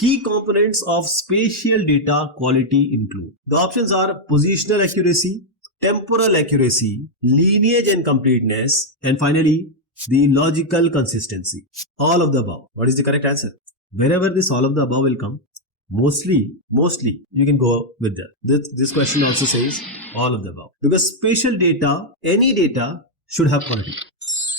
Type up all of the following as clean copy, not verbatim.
Key components of spatial data quality include. The options are positional accuracy, temporal accuracy, lineage and completeness, and finally the logical consistency. All of the above. What is the correct answer? Wherever this all of the above will come, mostly you can go with that. This question also says all of the above, because spatial data, any data should have quality.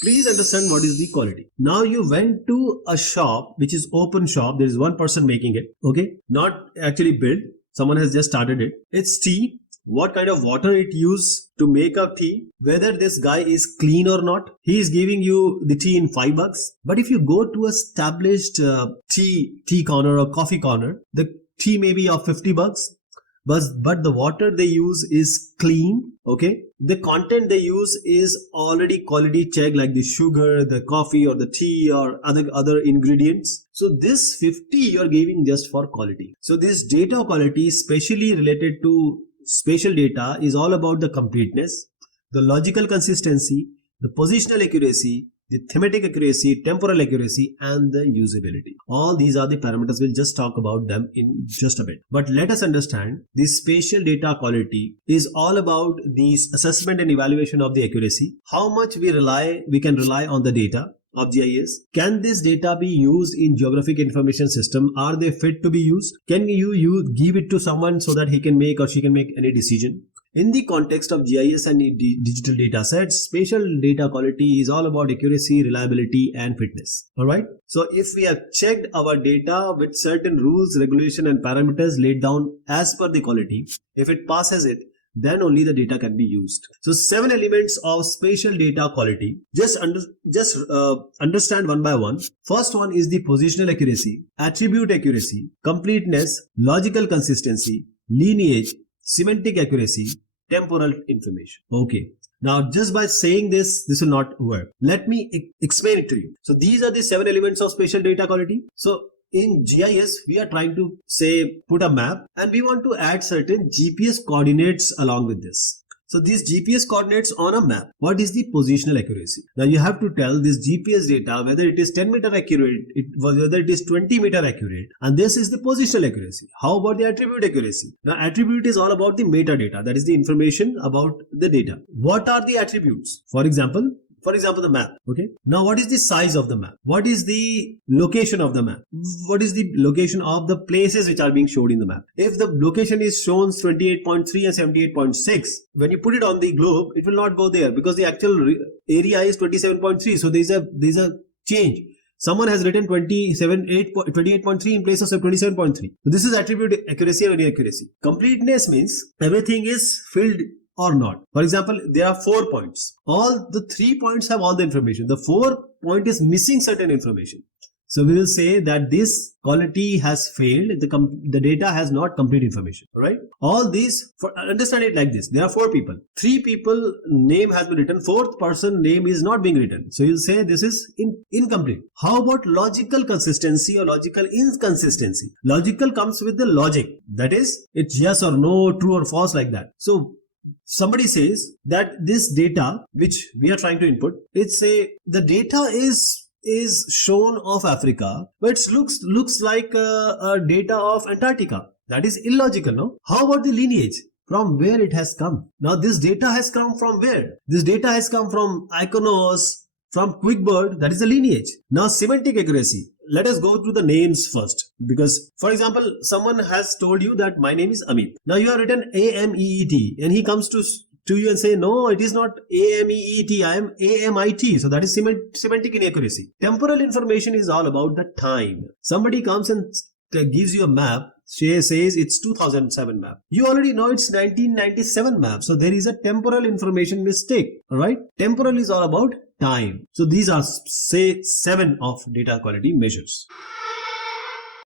Please understand what is the quality. Now you went to a shop which is open shop. There is one person making it. Okay, not actually built. Someone has just started it. It's tea. What kind of water it used to make a tea, whether this guy is clean or not. He is giving you the tea in $5. But if you go to a established tea corner or coffee corner, the tea may be of $50. But the water they use is clean. Okay, the content they use is already quality checked, like the sugar, the coffee or the tea or other ingredients. So this 50 you are giving just for quality. So this data quality, especially related to spatial data, is all about the completeness, the logical consistency, the positional accuracy, the thematic accuracy, temporal accuracy, and the usability. All these are the parameters. We'll just talk about them in just a bit. But let us understand, the spatial data quality is all about the assessment and evaluation of the accuracy. How much we can rely on the data of GIS. Can this data be used in geographic information system? Are they fit to be used? Can you give it to someone so that he can make or she can make any decision? In the context of GIS and digital data sets, spatial data quality is all about accuracy, reliability, and fitness. Alright. So if we have checked our data with certain rules, regulation, and parameters laid down as per the quality, if it passes it, then only the data can be used. So 7 elements of spatial data quality. Just understand one by one. First one is the positional accuracy, attribute accuracy, completeness, logical consistency, lineage, semantic accuracy, temporal information. Okay. Now, just by saying this will not work. Let me explain it to you. So these are the 7 elements of spatial data quality. So in GIS, we are trying to put a map and we want to add certain GPS coordinates along with this. So these GPS coordinates on a map, what is the positional accuracy? Now you have to tell this GPS data whether it is 10 meter accurate, whether it is 20 meter accurate, and this is the positional accuracy. How about the attribute accuracy? Now attribute is all about the metadata, that is the information about the data. What are the attributes? For example, the map. Okay. Now, what is the size of the map? What is the location of the map? What is the location of the places which are being shown in the map? If the location is shown 28.3 and 78.6, when you put it on the globe, it will not go there because the actual area is 27.3. So there's a change. Someone has written 28.3 in place of 27.3. So this is attribute accuracy or inaccuracy. Completeness means everything is filled or not. For example, there are 4 points. All the 3 points have all the information. The 4th point is missing certain information. So we will say that this quality has failed. The data has not complete information. Right? All these, understand it like this. There are 4 people. 3 people name has been written. 4th person name is not being written. So you'll say this is incomplete. How about logical consistency or logical inconsistency? Logical comes with the logic. That is, it's yes or no, true or false, like that. So somebody says that this data which we are trying to input, the data is shown of Africa, but it looks like a data of Antarctica. That is illogical, no? How about the lineage? From where it has come? Now this data has come from where? This data has come from Iconos, from QuickBird, that is the lineage. Now semantic accuracy. Let us go through the names first, because for example, someone has told you that my name is Amit. Now you have written AMEET and he comes to you and say, no, it is not AMEET, I am AMIT. So that is semantic inaccuracy. Temporal information is all about the time. Somebody comes and gives you a map, says it's 2007 map. You already know it's 1997 map. So there is a temporal information mistake. Alright. Temporal is all about time. So these are 7 of data quality measures.